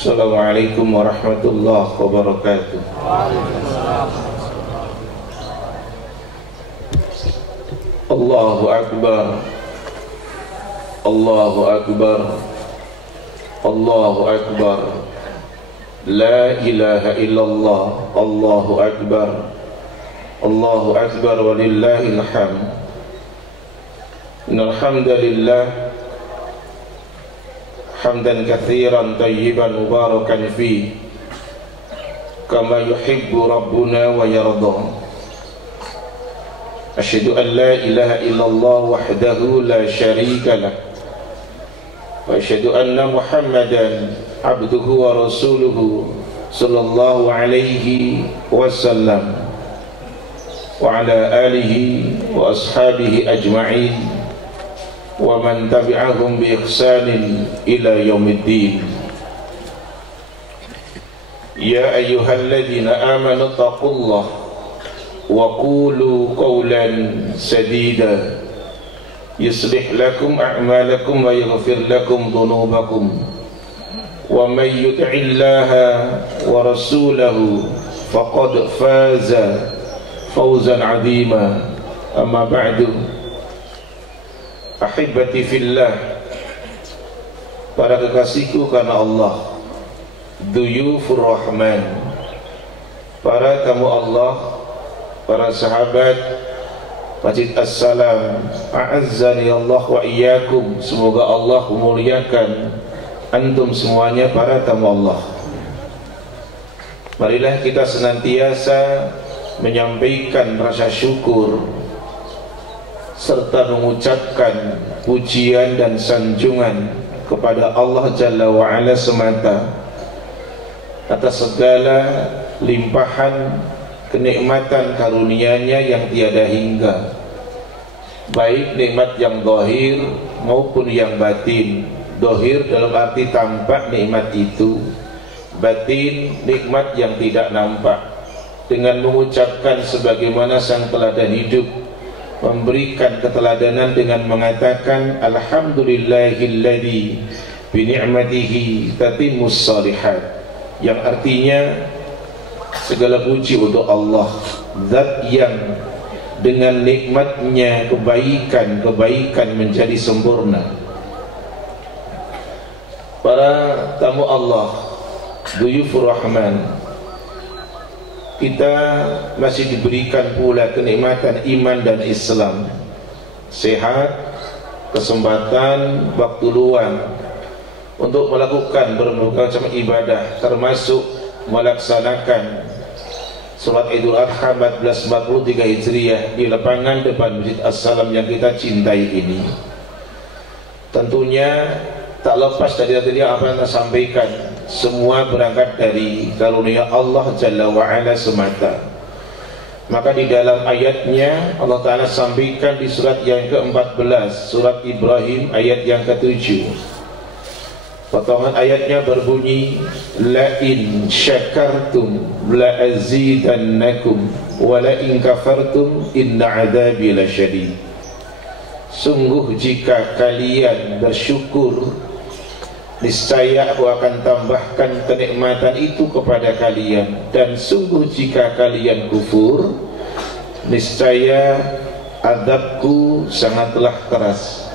Assalamualaikum warahmatullahi wabarakatuh. Allahu Akbar, Allahu Akbar, Allahu Akbar. La ilaha illallah, Allahu Akbar, Allahu Akbar walillahil hamd. Innal hamdalillah hamdan katsiran tayyiban mubarakan fi kama yuhibbu rabbuna wa yarda. Asyhadu an la ilaha illallah wahdahu la syarika lah wa asyhadu anna Muhammadan abduhu wa rasuluhu sallallahu alaihi wasallam wa ala alihi wa ashabihi ajma'in wa man tabi'ahum bi ihsanin ila yaumiddin. Ya ayyuhalladzina amanu taqullaha wa qulu qawlan sadida yuslih lakum a'malakum wa yaghfir lakum dhunubakum wa may yuti'illaha wa rasulahu faqad faza fawzan 'azima. Amma ba'du. Ahibati fillah, para kekasihku karena Allah, Duyufur Rahman, para tamu Allah, para sahabat Masjid As-Salam, a'azzani Allah wa iyyakum. Semoga Allah memuliakan antum semuanya para tamu Allah. Marilah kita senantiasa menyampaikan rasa syukur serta mengucapkan pujian dan sanjungan kepada Allah Jalla wa'ala semata atas segala limpahan kenikmatan karunia-Nya yang tiada hingga, baik nikmat yang zahir maupun yang batin. Zahir dalam arti tampak nikmat itu, batin nikmat yang tidak nampak. Dengan mengucapkan sebagaimana sang teladan hidup memberikan keteladanan dengan mengatakan alhamdulillahilladzi bi ni'matihi tatimmus shalihat, yang artinya segala puji untuk Allah, zat yang dengan nikmatnya kebaikan menjadi sempurna. Para tamu Allah, Duyufur Rahman, kita masih diberikan pula kenikmatan iman dan Islam, sehat, kesempatan, waktu luang untuk melakukan berbagai macam ibadah, termasuk melaksanakan sholat Idul Adha 1443 Hijriah di lapangan depan Masjid As-Salam yang kita cintai ini. Tentunya tak lepas dari tadi apa yang saya sampaikan, semua berangkat dari karunia Allah Jalla wa'ala semata. Maka di dalam ayatnya Allah Ta'ala sampaikan di surat yang ke-14, surat Ibrahim ayat yang ke-7. Potongan ayatnya berbunyi, la in syakartum la azidannakum wa la in kafartum inna adzabi lasyadid. Sungguh jika kalian bersyukur, niscaya aku akan tambahkan kenikmatan itu kepada kalian, dan sungguh jika kalian kufur, niscaya azabku sangatlah keras.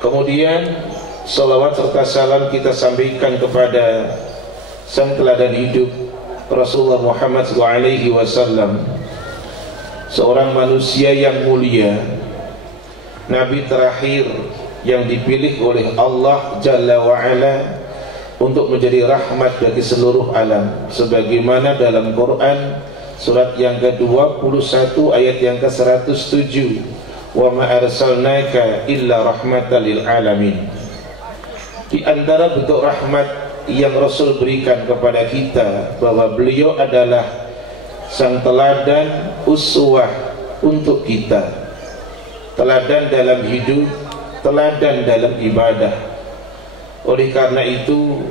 Kemudian salawat serta salam kita sampaikan kepada sang teladan hidup Rasulullah Muhammad SAW, seorang manusia yang mulia, Nabi terakhir yang dipilih oleh Allah Jalla wa'ala untuk menjadi rahmat bagi seluruh alam, sebagaimana dalam Quran surat yang ke-21 ayat yang ke-107, wa ma arsalnaka illa rahmatan lil alamin. Di antara bentuk rahmat yang Rasul berikan kepada kita, bahwa beliau adalah sang teladan uswah untuk kita, teladan dalam hidup, teladan dalam ibadah. Oleh karena itu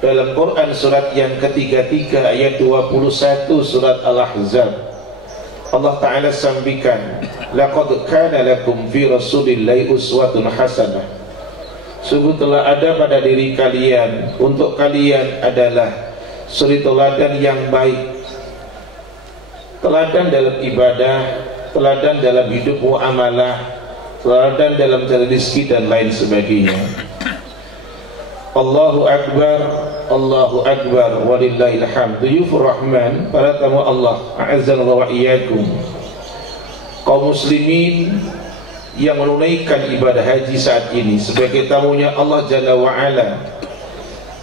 dalam Quran surat yang ke-33 ayat 21 surat Al-Ahzab, Allah Ta'ala sampaikan, laqad kana lakum fi rasulillahi uswatun hasanah. sungguh telah ada pada diri kalian, untuk kalian adalah suri teladan yang baik, teladan dalam ibadah, teladan dalam hidup muamalah, teladan dalam cari rezeki dan lain sebagainya. Allahu Akbar, Allahu Akbar, walillahil hamd. Duyufur Rahman, para tamu Allah, a'azzallahu wa iyyakum. Kaum muslimin yang menunaikan ibadah haji saat ini sebagai tamunya Allah Jalla wa Ala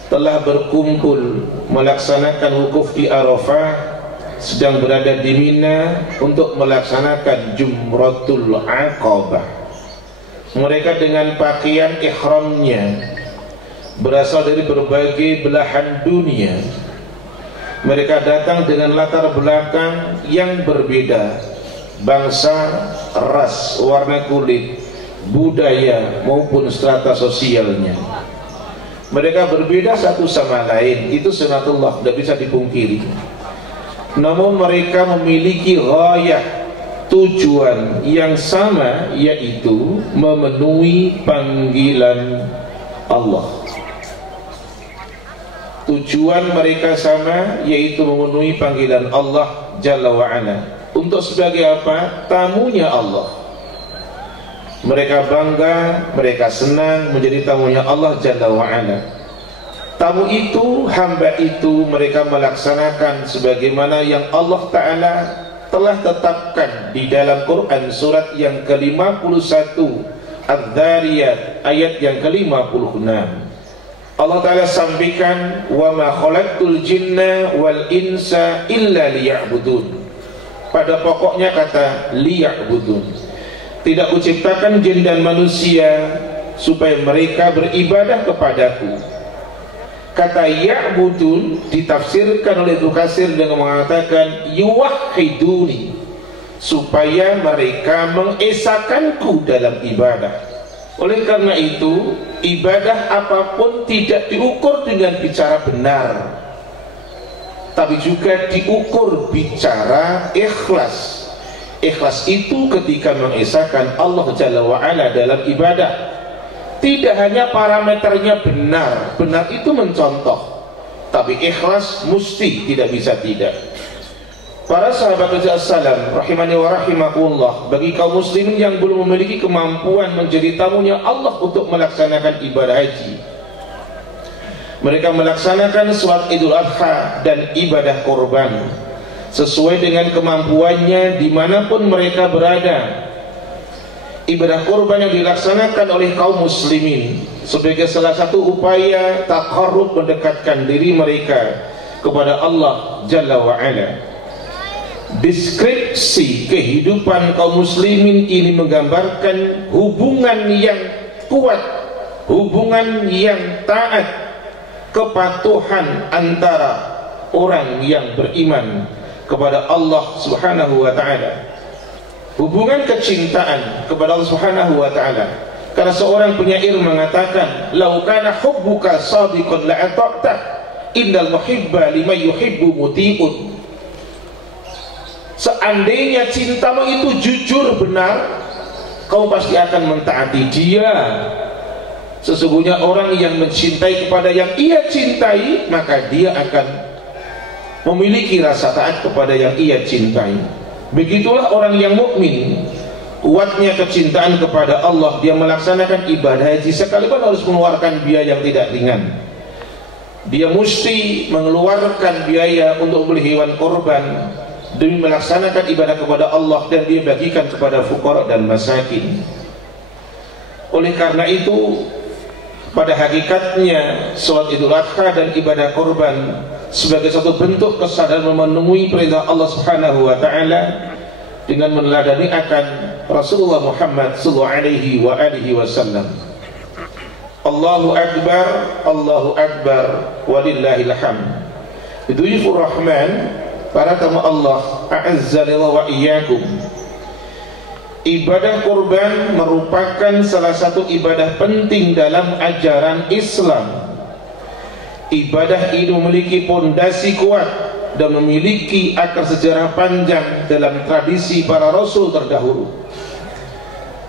telah berkumpul melaksanakan wukuf di Arafah, sedang berada di Mina untuk melaksanakan Jumratul Aqabah. Mereka dengan pakaian ihramnya berasal dari berbagai belahan dunia. Mereka datang dengan latar belakang yang berbeda, bangsa, ras, warna kulit, budaya maupun strata sosialnya. Mereka berbeda satu sama lain, itu sunatullah, tidak bisa dipungkiri. Namun mereka memiliki ghayah, tujuan yang sama, yaitu memenuhi panggilan Allah. Tujuan mereka sama, yaitu memenuhi panggilan Allah Jalla wa'ala. Untuk sebagai apa? Tamunya Allah. Mereka bangga, mereka senang menjadi tamunya Allah Jalla wa'ala. Tamu itu, hamba itu, mereka melaksanakan sebagaimana yang Allah Ta'ala telah tetapkan di dalam Quran surat yang ke-51 Adz-Dzariyat ayat yang ke-56. Allah Ta'ala sampaikan, wa ma khalaqtul jinna wal insa illa liya'budun. Pada pokoknya kata liya'budun, tidak kuciptakan jin dan manusia supaya mereka beribadah kepadaku. Kata ya'budun ditafsirkan oleh Ibnu Katsir dengan mengatakan yuwahhiduni, supaya mereka mengesakanku dalam ibadah. Oleh karena itu, ibadah apapun tidak diukur dengan bicara benar, tapi juga diukur bicara ikhlas. Ikhlas itu ketika mengesahkan Allah Jalla wa'ala dalam ibadah. Tidak hanya parameternya benar, benar itu mencontoh, tapi ikhlas mesti tidak bisa tidak. Para sahabat Rasulullah rahimani wa rahimakumullah, bagi kaum muslimin yang belum memiliki kemampuan menjadi tamunya Allah untuk melaksanakan ibadah haji, mereka melaksanakan sholat Idul Adha dan ibadah korban sesuai dengan kemampuannya dimanapun mereka berada. Ibadah korban yang dilaksanakan oleh kaum muslimin sebagai salah satu upaya taqarrub, mendekatkan diri mereka kepada Allah Jalla wa'ala. Deskripsi kehidupan kaum muslimin ini menggambarkan hubungan yang kuat, hubungan yang taat, kepatuhan antara orang yang beriman kepada Allah Subhanahu wa ta'ala, hubungan kecintaan kepada Allah Subhanahu wa ta'ala. Karena seorang penyair mengatakan, "Lau kana hubbuka shadiqan la ata'ta, innal muhibba liman yuhibbu muti'un." Seandainya cintamu itu jujur benar, kau pasti akan mentaati dia. Sesungguhnya orang yang mencintai kepada yang ia cintai, maka dia akan memiliki rasa taat kepada yang ia cintai. Begitulah orang yang mukmin, kuatnya kecintaan kepada Allah, dia melaksanakan ibadah haji sekalipun harus mengeluarkan biaya yang tidak ringan. Dia mesti mengeluarkan biaya untuk beli hewan korban demi melaksanakan ibadah kepada Allah, dan dia bagikan kepada fuqara dan masakin. Oleh karena itu, pada hakikatnya sholat Idul Adha dan ibadah korban sebagai satu bentuk kesadaran memenuhi perintah Allah Subhanahu wa ta'ala dengan meneladani akan Rasulullah Muhammad sallallahu alaihi wa alihi wasallam. Allahu Akbar, Allahu Akbar, walillahil hamd. Duyufur Rahman, para tamu Allah, a'azzalillah wa iyyakum. Ibadah kurban merupakan salah satu ibadah penting dalam ajaran Islam. Ibadah ini memiliki pondasi kuat dan memiliki akar sejarah panjang dalam tradisi para rasul terdahulu.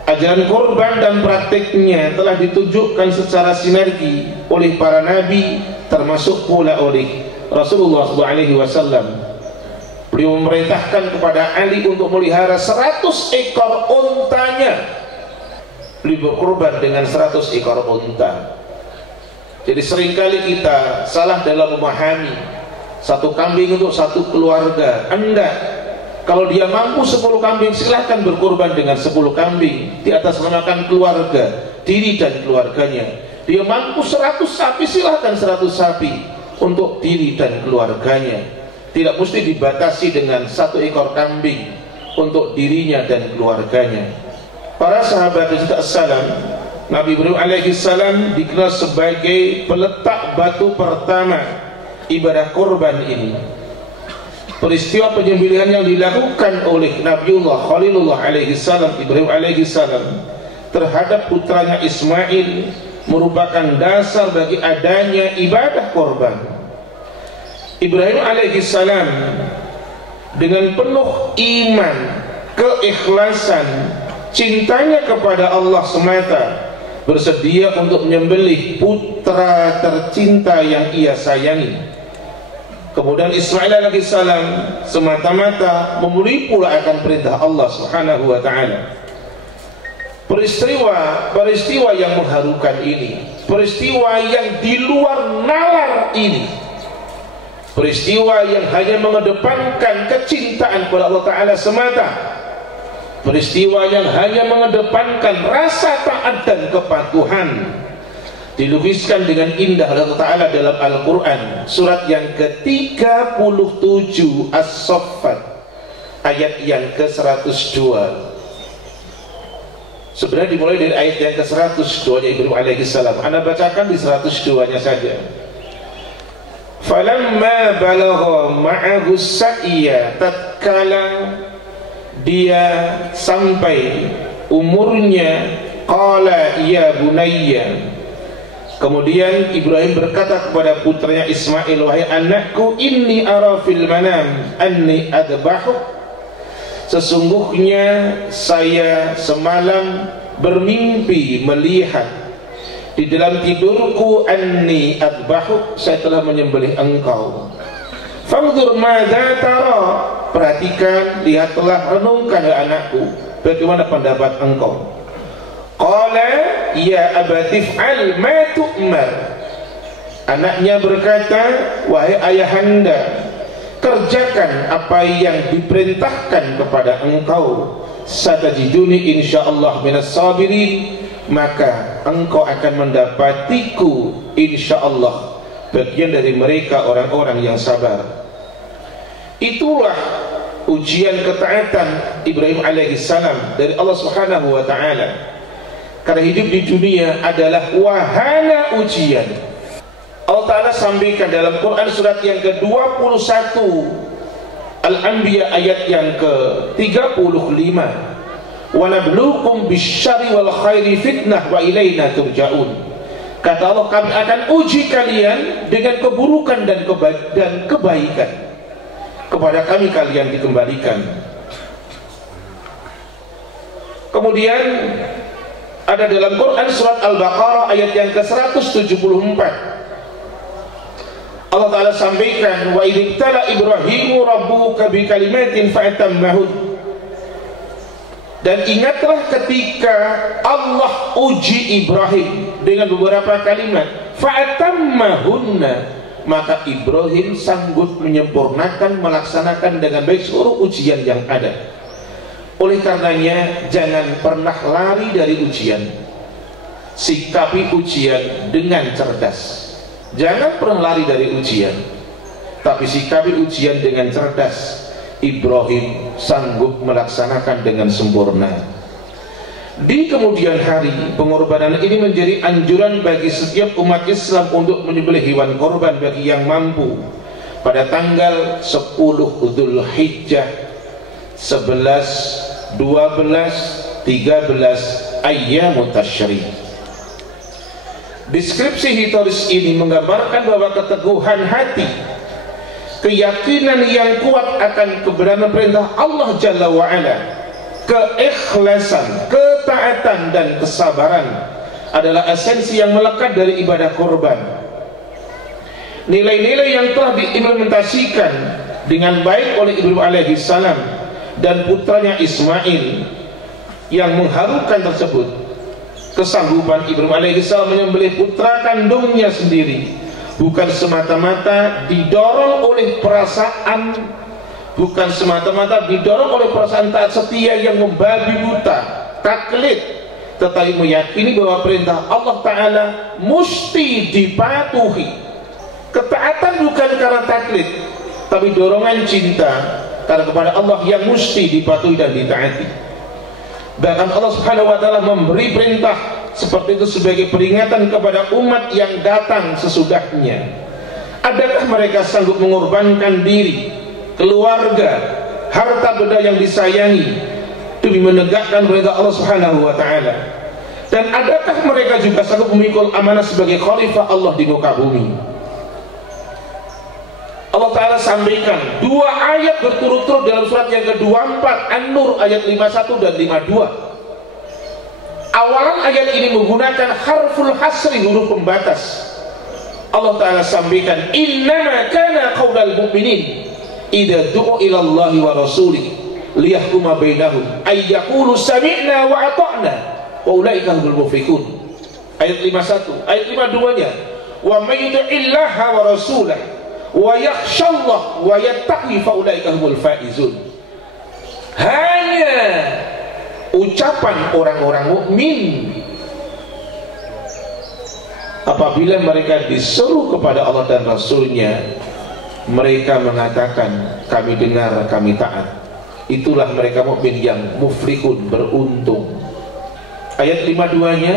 Ajaran kurban dan praktiknya telah ditunjukkan secara sinergi oleh para nabi, termasuk pula oleh Rasulullah SAW. Beliau memerintahkan kepada Ali untuk melihara 100 ekor untanya. Beliau berkurban dengan 100 ekor unta. Jadi seringkali kita salah dalam memahami satu kambing untuk satu keluarga. Enggak. Kalau dia mampu 10 kambing, silahkan berkorban dengan 10 kambing di atas namakan keluarga, diri dan keluarganya. Dia mampu 100 sapi, silahkan 100 sapi untuk diri dan keluarganya. Tidak mesti dibatasi dengan 1 ekor kambing untuk dirinya dan keluarganya. Para sahabat Rasulullah, Nabi Ibrahim alaihi salam dikenal sebagai peletak batu pertama ibadah korban ini. Peristiwa penyembelihan yang dilakukan oleh Nabiullah Khalilullah alaihi salam, Ibrahim alaihi salam, terhadap putranya Ismail merupakan dasar bagi adanya ibadah korban. Ibrahim alaihi salam dengan penuh iman, keikhlasan, cintanya kepada Allah semata bersedia untuk menyembelih putra tercinta yang ia sayangi. Kemudian Ismail alaihissalam semata-mata memenuhi pula akan perintah Allah Subhanahu wa taala. Peristiwa yang mengharukan ini, peristiwa yang di luar nalar ini, peristiwa yang hanya mengedepankan kecintaan kepada Allah taala semata, peristiwa yang hanya mengedepankan rasa taat dan kepatuhan, dilukiskan dengan indah Allah Ta'ala dalam Al-Quran surat yang ke-37 As-Saffat ayat yang ke-102. Sebenarnya dimulai dari ayat yang ke-102 Ibrahim alaihissalam. Anda bacakan di 102 nya saja. Falamma balagha ma'ahu sa'ya, tatkala dia sampai umurnya, qala ya bunayya, kemudian Ibrahim berkata kepada putranya Ismail, wahai anakku, inni ara fil manam anni adbahu, sesungguhnya saya semalam bermimpi melihat di dalam tidurku, anni adbahu, saya telah menyembelih engkau. Fanzur madza tara, perhatikan, lihatlah, renungkan ya anakku, bagaimana pendapat engkau. Qala ya abatif'al ma tu'mar, anaknya berkata, wahai ayahanda, kerjakan apa yang diperintahkan kepada engkau. Satajiduni insyaallah minas sabirin, maka engkau akan mendapatiku insyaallah bagian dari mereka orang-orang yang sabar. Itulah ujian ketaatan Ibrahim alaihissalam dari Allah Subhanahu wa taala. Karena hidup di dunia adalah wahana ujian. Allah Ta'ala sampaikan dalam Quran surat yang ke-21 Al-Anbiya ayat yang ke-35, wa nabluukum bisyarri wal khairi fitnah wa ilaina turja'un. Kata Allah, kami akan uji kalian dengan keburukan dan kebaikan, kepada kami kalian dikembalikan. Kemudian ada dalam Quran surat Al-Baqarah ayat yang ke-174, Allah Ta'ala sampaikan, wa idibtala Ibrahimu rabbuka bikalimatin fa'atammahun, dan ingatlah ketika Allah uji Ibrahim dengan beberapa kalimat, fa'atammahunna, maka Ibrahim sanggup menyempurnakan, melaksanakan dengan baik seluruh ujian yang ada. Oleh karenanya jangan pernah lari dari ujian, sikapi ujian dengan cerdas. Jangan pernah lari dari ujian, tapi sikapi ujian dengan cerdas. Ibrahim sanggup melaksanakan dengan sempurna. Di kemudian hari, pengorbanan ini menjadi anjuran bagi setiap umat Islam untuk menyembelih hewan korban bagi yang mampu pada tanggal 10 Dzulhijjah, 11, 12, 13 ayyamut tasyrik. Deskripsi historis ini menggambarkan bahwa keteguhan hati, keyakinan yang kuat akan kebenaran perintah Allah Jalla wa'ala, keikhlasan, ketaatan dan kesabaran adalah esensi yang melekat dari ibadah kurban. Nilai-nilai yang telah diimplementasikan dengan baik oleh Ibrahim alaihissalam dan putranya Ismail yang mengharukan tersebut. Kesanggupan Ibrahim alaihissalam menyembelih putra kandungnya sendiri bukan semata-mata didorong oleh perasaan, bukan semata-mata didorong oleh perasaan taat setia yang membabi buta, taklid, tetapi meyakini bahwa perintah Allah Ta'ala mesti dipatuhi. Ketaatan bukan karena taklid, tapi dorongan cinta karena kepada Allah yang mesti dipatuhi dan ditaati. Bahkan Allah Subhanahu wa Ta'ala memberi perintah seperti itu sebagai peringatan kepada umat yang datang sesudahnya. Adakah mereka sanggup mengorbankan diri, keluarga, harta benda yang disayangi demi menegakkan perintah Allah Subhanahu wa Ta'ala? Dan adakah mereka juga sanggup memikul amanah sebagai khalifah Allah di muka bumi? Allah Ta'ala sampaikan dua ayat berturut-turut dalam surat yang ke-24 An-Nur ayat 51 dan 52. Awalan ayat ini menggunakan harful hasri, huruf pembatas. Allah Ta'ala sampaikan innama kana qaulal mu'minin idza du'u ila Allahi wa rasulih liyahkuma bainahum ay yaqulu sami'na wa ata'na wa ulaika humul muflihun. Ayat 51. Ayat 52-nya wa may yuti'illaha wa rasulahu wa yakhshallah wa yattaqi fa ulaika humul faizun. Hanya ucapan orang-orang mukmin apabila mereka disuruh kepada Allah dan Rasulnya, mereka mengatakan kami dengar, kami taat. Itulah mereka mukmin yang muflihun, beruntung. Ayat 52-nya,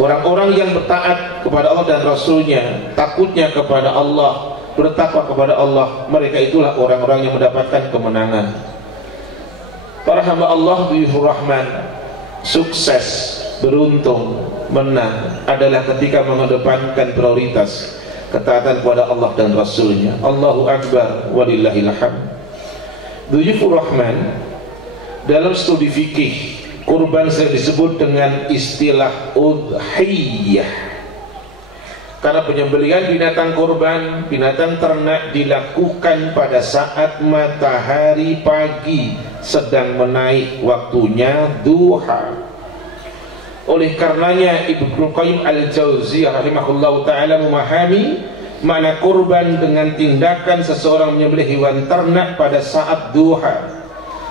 orang-orang yang bertaat kepada Allah dan Rasulnya, takutnya kepada Allah, bertakwa kepada Allah, mereka itulah orang-orang yang mendapatkan kemenangan. Para hamba Allah bihur rahman, sukses, beruntung, menang adalah ketika mengedepankan prioritas ketaatan kepada Allah dan Rasulnya. Allahu Akbar walillahil hamd. Bihur rahman, dalam studi fikih kurban sering disebut dengan istilah udhiyah. Karena penyembelihan binatang kurban, binatang ternak dilakukan pada saat matahari pagi sedang menaik, waktunya duha. Oleh karenanya Ibnu Qayyim al-Jauziyah rahimahullahu ta'ala memahami makna kurban dengan tindakan seseorang menyembelih hewan ternak pada saat duha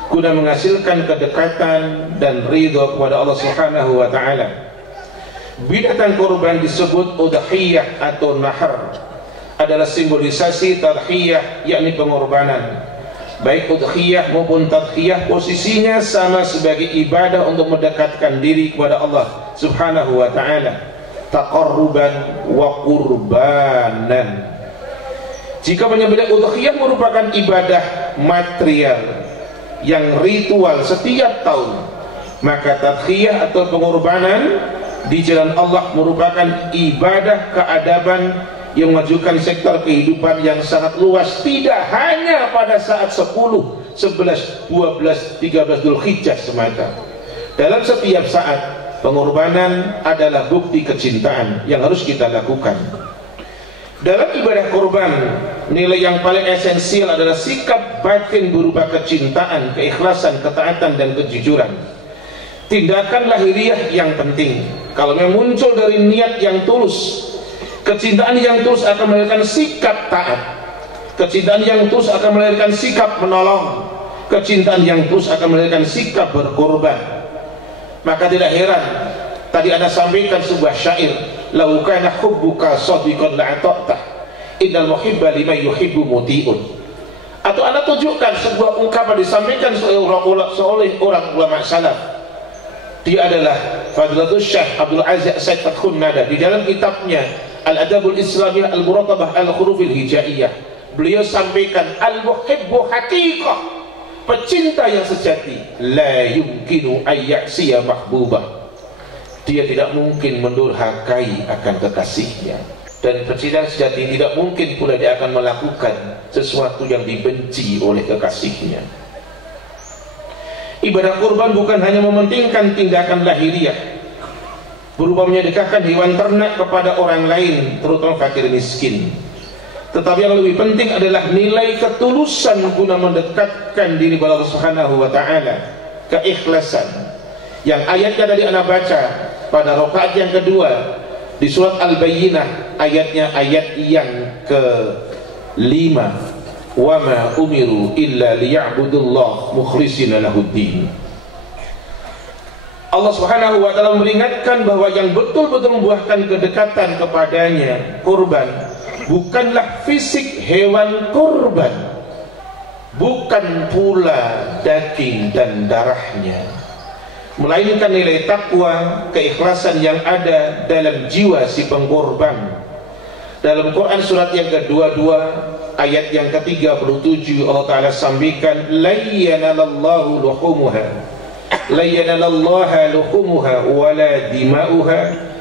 guna menghasilkan kedekatan dan ridha kepada Allah Subhanahu wa ta'ala. Binatang kurban disebut udhiyah atau nahar, adalah simbolisasi tadhiyah, yakni pengorbanan. Baik udhiyah maupun tadhiyah posisinya sama sebagai ibadah untuk mendekatkan diri kepada Allah Subhanahu wa ta'ala, taqarruban wa qurbanan. Jika menyembelih udhiyah merupakan ibadah material yang ritual setiap tahun, maka tadhiyah atau pengorbanan di jalan Allah merupakan ibadah keadaban yang mengajukan sektor kehidupan yang sangat luas, tidak hanya pada saat 10, 11, 12, 13 Dzulhijjah semata. Dalam setiap saat pengorbanan adalah bukti kecintaan yang harus kita lakukan. Dalam ibadah kurban, nilai yang paling esensial adalah sikap batin berupa kecintaan, keikhlasan, ketaatan dan kejujuran. Tindakan lahiriah yang penting. Kalau memang muncul dari niat yang tulus, kecintaan yang tulus akan melahirkan sikap taat. Kecintaan yang tulus akan melahirkan sikap menolong. Kecintaan yang tulus akan melahirkan sikap berkorban. Maka tidak heran tadi Anda sampaikan sebuah syair, "Lau kana hubbuka shadiqan la'ata'tah, innal muhibba liman yuhibbu muti'un." Atau Anda tunjukkan sebuah ungkapan disampaikan oleh orang ulama salaf. Dia adalah Fadilatul Syekh Abdul Aziz Said Fathun Nada di dalam kitabnya Al-Adabul Islamiyah Al-Muratabah Al-Khurufil Hijaiyah. Beliau sampaikan al-muhibbu haqiqah, pecinta yang sejati, la yumkinu ayyasiya mahbubah, dia tidak mungkin mendurhakai akan kekasihnya. Dan pecinta sejati tidak mungkin pula dia akan melakukan sesuatu yang dibenci oleh kekasihnya. Ibadah kurban bukan hanya mementingkan tindakan lahiriah berupa menyedekahkan hewan ternak kepada orang lain, terutama fakir miskin, tetapi yang lebih penting adalah nilai ketulusan guna mendekatkan diri kepada Allah Subhanahu wa taala, keikhlasan. Yang ayatnya tadi Anda baca pada rakaat yang kedua di surat Al-Bayyinah, ayatnya ayat yang ke-5, wa ma umiru illa liya'budullah mukhlishina lahuddin. Allah Subhanahu wa taala memperingatkan bahwa yang betul-betul membuahkan kedekatan kepadanya, kurban, bukanlah fisik hewan kurban, bukan pula daging dan darahnya, melainkan nilai takwa, keikhlasan yang ada dalam jiwa si pengkorban. Dalam Quran surat yang ke-22 ayat yang ke-37 Allah Ta'ala sampaikan, la yanalallahu luhumuha wala dima'uha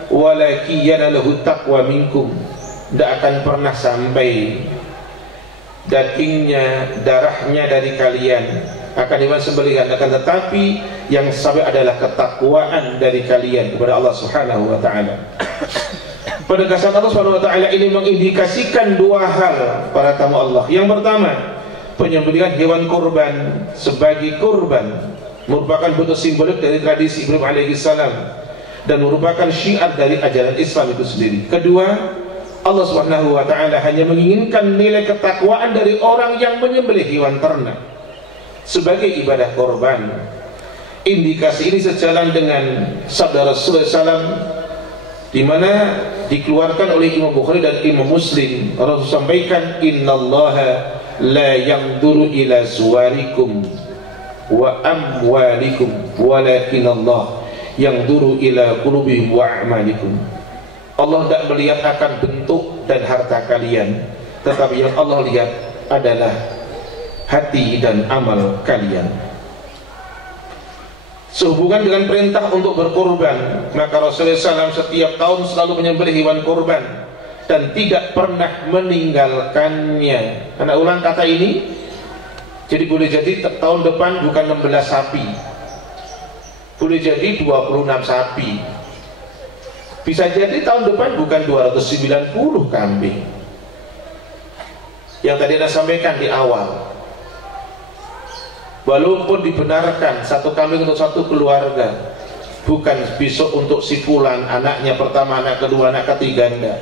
walakin yanalahu taqwa minkum. Tidak akan pernah sampai dagingnya, darahnya dari kalian, akan hewan sembelihan, akan tetapi yang sampai adalah ketakwaan dari kalian kepada Allah Subhanahu wa taala. Penegasan Allah Subhanahu wa taala ini mengindikasikan dua hal para tamu Allah. Yang pertama, penyembelihan hewan kurban sebagai kurban merupakan bentuk simbolik dari tradisi Ibrahim alaihissalam dan merupakan syiar dari ajaran Islam itu sendiri. Kedua, Allah Subhanahu wa taala hanya menginginkan nilai ketakwaan dari orang yang menyembelih hewan ternak sebagai ibadah korban. Indikasi ini sejalan dengan sabda Rasulullah SAW di mana dikeluarkan oleh Imam Bukhari dan Imam Muslim. Rasul sampaikan, innallaha la yanzuru ila suwarikum wa amwalikum walakin Allah yanzuru ila qulubikum wa a'malikum. Allah tidak melihat akan bentuk dan harta kalian, tetapi yang Allah lihat adalah hati dan amal kalian. Sehubungan dengan perintah untuk berkorban, maka Rasulullah SAW setiap tahun selalu menyembelih hewan korban dan tidak pernah meninggalkannya. Anda ulang kata ini, jadi boleh jadi tahun depan bukan 16 sapi, boleh jadi 26 sapi, bisa jadi tahun depan bukan 290 kambing. Yang tadi Anda sampaikan di awal, walaupun dibenarkan satu kambing untuk satu keluarga, bukan besok untuk si fulan, anaknya pertama, anak kedua, anak ketiga, enggak.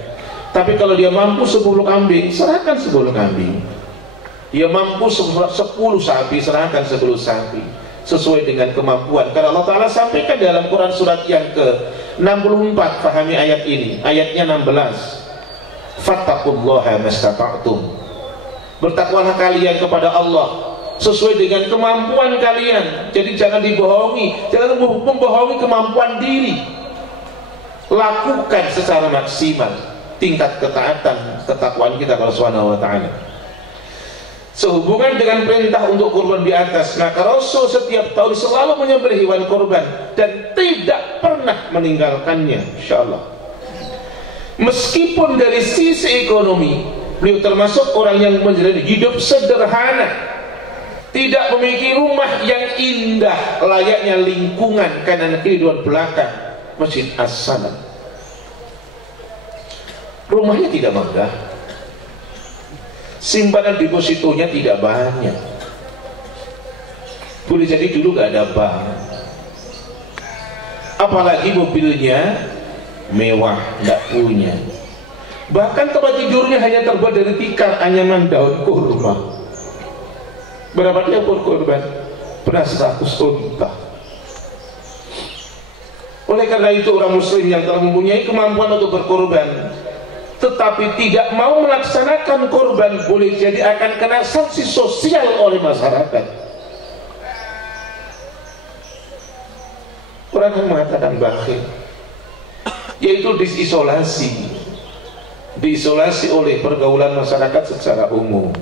Tapi kalau dia mampu 10 kambing, serahkan 10 kambing. Dia mampu 10 sapi, serahkan 10 sapi, sesuai dengan kemampuan. Karena Allah Ta'ala sampaikan dalam Quran surat yang ke-64, pahami ayat ini, ayatnya 16, fattaqullaha mastata'tum, bertakwalah kalian kepada Allah sesuai dengan kemampuan kalian. Jadi jangan dibohongi, jangan membohongi kemampuan diri. Lakukan secara maksimal tingkat ketaatan, ketakwaan kita kepada Subhanahu wa taala. Sehubungan dengan perintah untuk kurban di atas, maka Rasul setiap tahun selalu menyembelih hewan kurban dan tidak pernah meninggalkannya, insyaallah. Meskipun dari sisi ekonomi beliau termasuk orang yang menjalani hidup sederhana, tidak memiliki rumah yang indah layaknya lingkungan kanan kiri dua belakang Masjid As-Salam. Rumahnya tidak megah, simpanan depositonya tidak banyak, boleh jadi dulu gak ada bank, apalagi mobilnya mewah, gak punya. Bahkan tempat tidurnya hanya terbuat dari tikar anyaman daun kurma. Berapa dia pun korban? Beras 100 unta. Oleh karena itu orang muslim yang telah mempunyai kemampuan untuk berkorban tetapi tidak mau melaksanakan korban, boleh jadi akan kena sanksi sosial oleh masyarakat. Orang yang mengatakan bakhil, yaitu diisolasi oleh pergaulan masyarakat secara umum.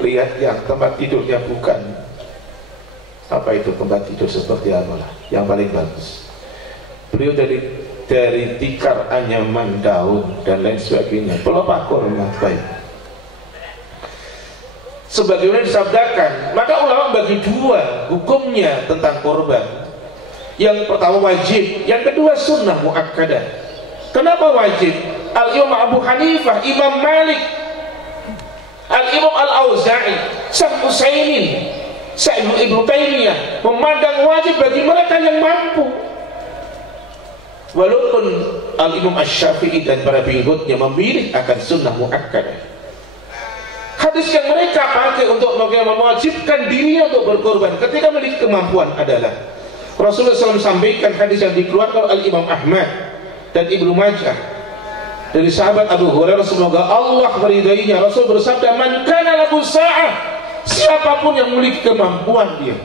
Lihat yang tempat tidurnya bukan apa itu tempat tidur seperti apalah yang paling bagus. Beliau dari tikar anyaman daun dan lain sebagainya, pelopah kurma baik. sebagaimana disabdakan. Maka ulama bagi dua hukumnya tentang korban. Yang pertama wajib, yang kedua sunnah muakkadah. Kenapa wajib? Al-Imam Abu Hanifah, Imam Malik, Al-Imam Al-Auza'i, Syekh Utsaimin, Syekh Ibnu Taimiyah memandang wajib bagi mereka yang mampu. Walaupun Al-Imam Asy-Syafi'i dan para pengikutnya memilih akan sunnah muakkadah. Hadis yang mereka pakai untuk mewajibkan dirinya untuk berkorban ketika memiliki kemampuan adalah Rasulullah SAW sampaikan hadis yang dikeluarkan oleh Al-Imam Ahmad dan Ibnu Majah dari sahabat Abu Hurairah, semoga Allah meridainya. Rasul bersabda, man kana lahu sa'ah, siapapun yang memiliki kemampuan dia,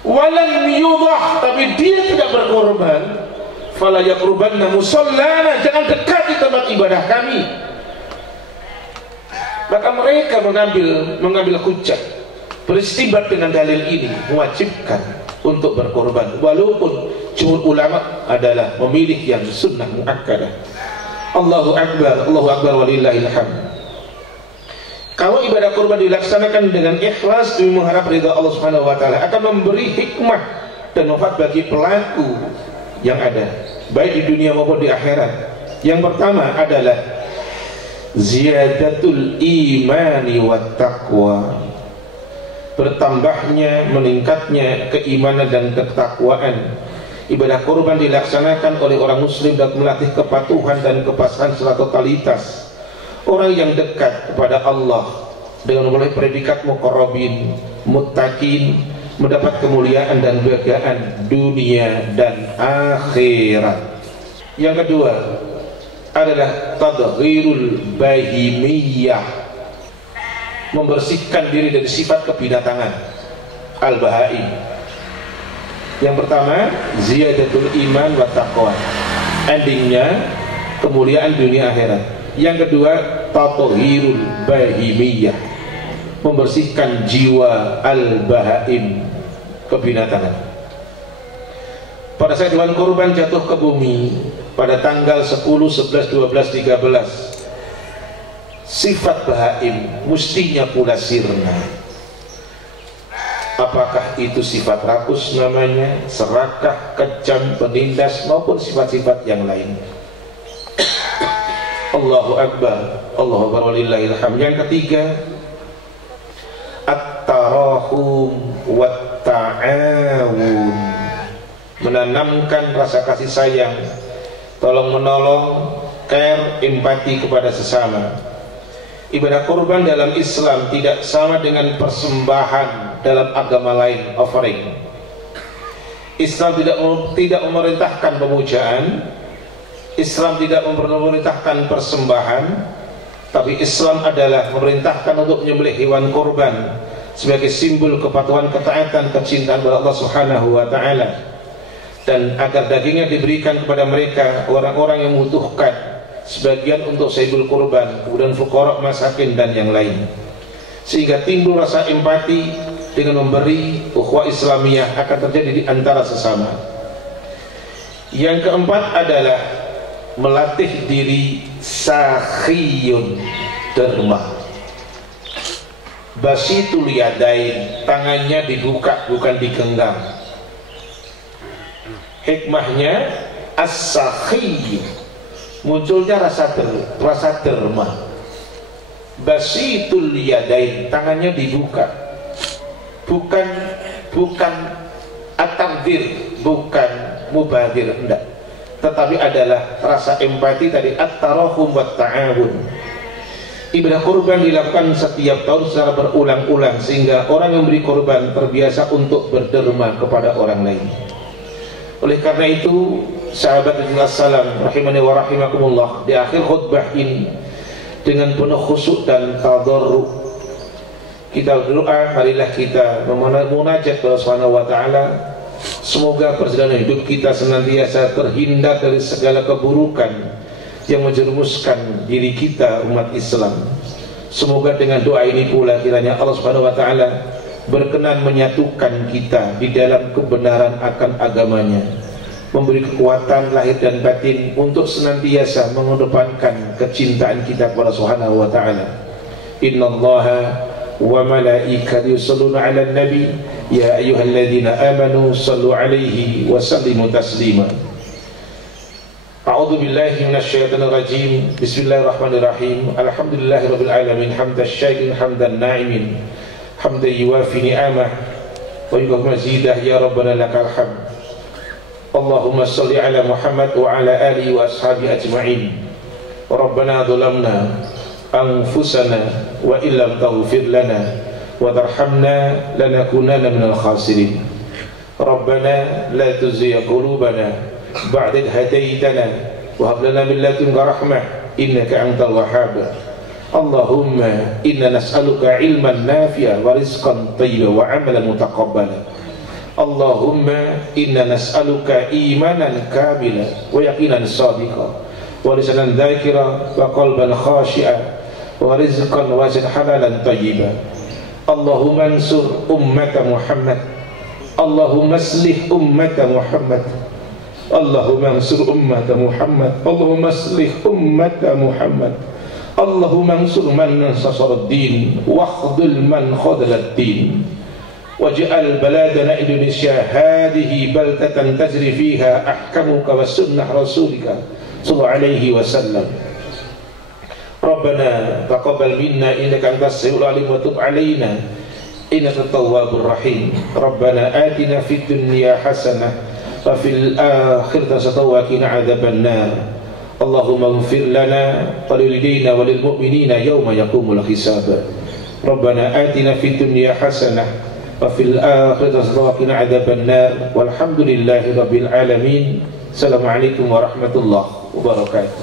walam yudah, tapi dia tidak berkorban, fala yaqrubanna musallana, jangan dekati tempat ibadah kami. Maka mereka mengambil hujjah, beristibat dengan dalil ini, mewajibkan untuk berkorban, walaupun jumhur ulama adalah memilih yang sunnah muakkadah. Allahu Akbar, Allahu Akbar walillahil hamd. Kalau ibadah kurban dilaksanakan dengan ikhlas demi mengharap ridha Allah Subhanahu wa taala, akan memberi hikmah dan manfaat bagi pelaku yang ada, baik di dunia maupun di akhirat. Yang pertama adalah ziyadatul imani wat taqwa, bertambahnya, meningkatnya keimanan dan ketakwaan. Ibadah kurban dilaksanakan oleh orang muslim dan melatih kepatuhan dan kepasrahan secara totalitas. Orang yang dekat kepada Allah dengan memulai predikat muqarrabin, muttaqin, mendapat kemuliaan dan kebahagiaan dunia dan akhirat. Yang kedua adalah tadghirul bahimiyah, membersihkan diri dari sifat kebinatangan, al-bahaim. Yang pertama ziyadatul iman wa taqwa, endingnya kemuliaan dunia akhirat. Yang kedua tathhirul bahimiyah, membersihkan jiwa al-bahaim, kebinatangan. Pada saat hewan kurban jatuh ke bumi pada tanggal 10, 11, 12, 13, sifat bahaim mestinya pula sirna. Apakah itu sifat rakus namanya, serakah, kejam, penindas, maupun sifat-sifat yang lain. Allahu Akbar, Allahu Akbar walillahil hamd. Yang ketiga at-tarahum wat ta'awun, menanamkan rasa kasih sayang, tolong menolong, care, empati kepada sesama. Ibadah kurban dalam Islam tidak sama dengan persembahan dalam agama lain, offering. Islam tidak memerintahkan pemujaan, Islam tidak memerintahkan persembahan, tapi Islam adalah memerintahkan untuk menyembelih hewan kurban sebagai simbol kepatuhan, ketaatan, kecintaan kepada Allah Subhanahu wa taala, dan agar dagingnya diberikan kepada mereka, orang-orang yang membutuhkan, sebagian untuk saibul kurban, kemudian fuqara, masakin dan yang lain, sehingga timbul rasa empati dengan memberi. Ukhuwah Islamiyah akan terjadi di antara sesama. Yang keempat adalah melatih diri sakhiyun derma, basitul yadain, tangannya dibuka bukan digenggam. Hikmahnya as-sakhiy, munculnya rasa derma. Basitul yadain, tangannya dibuka, bukan at-tabdzir, bukan mubadir, enggak, tetapi adalah rasa empati tadi, at-tarahum wat ta'awun. Ibadah kurban dilakukan setiap tahun secara berulang-ulang, sehingga orang yang beri kurban terbiasa untuk berderma kepada orang lain. Oleh karena itu, sahabat Rasulullah SAW rahimani wa rahimakumullah, di akhir khutbah ini dengan penuh khusyuk dan tadarru kita berdoa, marilah kita memunajat kepada Subhanahu wa taala, semoga perjalanan hidup kita senantiasa terhindar dari segala keburukan yang menjerumuskan diri kita umat Islam. Semoga dengan doa ini pula kiranya Allah Subhanahu wa taala berkenan menyatukan kita di dalam kebenaran akan agamanya, memberi kekuatan lahir dan batin untuk senantiasa mengedepankan kecintaan kita kepada Subhanahu wa taala. Innallaha wa malaikatahu yusholluna 'alan nabi ya ayyuhalladzina amanu shallu 'alaihi wa sallimu taslima. A'udzu billahi minasyaitonir rajim. Bismillahirrahmanirrahim. Alhamdulillahirabbil alamin hamdan syakirin hamdan na'imin hamdan yuwafi ni'amah wa yukafi mazidah ya rabbana lakal hamd. Allahumma shalli ala Muhammad wa ala alihi wa ashabihi ajma'in. Rabbana dhalamna anfusana wa illam taghfir lana wa tarhamna lanakunanna minal khasirin. Rabbana la tuzigh qulubana ba'da idh hadaytana wa hab lana min ladunka rahmah innaka antal wahhab. Allahumma inna nas'aluka ilman nafi'a wa rizqan thayyiban wa 'amalan mutaqabbala. Allahumma inna nas'aluka imanan kamila wa yaqinan sadiqa wa lisanan dzakira wa qalban khashi'a wa rizqan wasi'an halalan thayyiban. Allahumma ansur ummata Muhammad. Allahumma aslih ummata Muhammad. Allahumma ansur ummata Muhammad. Allahumma aslih ummata Muhammad. Allahumma ansur man nasara ad-din wa akhdhil man khadhala ad-din. Waj'al baladana Indonesia hadhihi baldatan tajri fiha ahkamuka wa sunnah rasulika sallallahu alaihi wasallam. Rabbana taqabbal minna innaka antas samiul alim wa tub alaina innaka tawwabur rahim. Rabbana atina fid dunya hasanah wa fil akhirati hasanah wa qina adzaban nar. Allahumma ighfir lana wa lil walidayna wa lil mu'minina yawma yaqumul hisab. Rabbana atina fid dunya hasanah وفي الآخرة وقنا عذاب النار والحمد لله رب العالمين. السلام عليكم ورحمة الله وبركاته.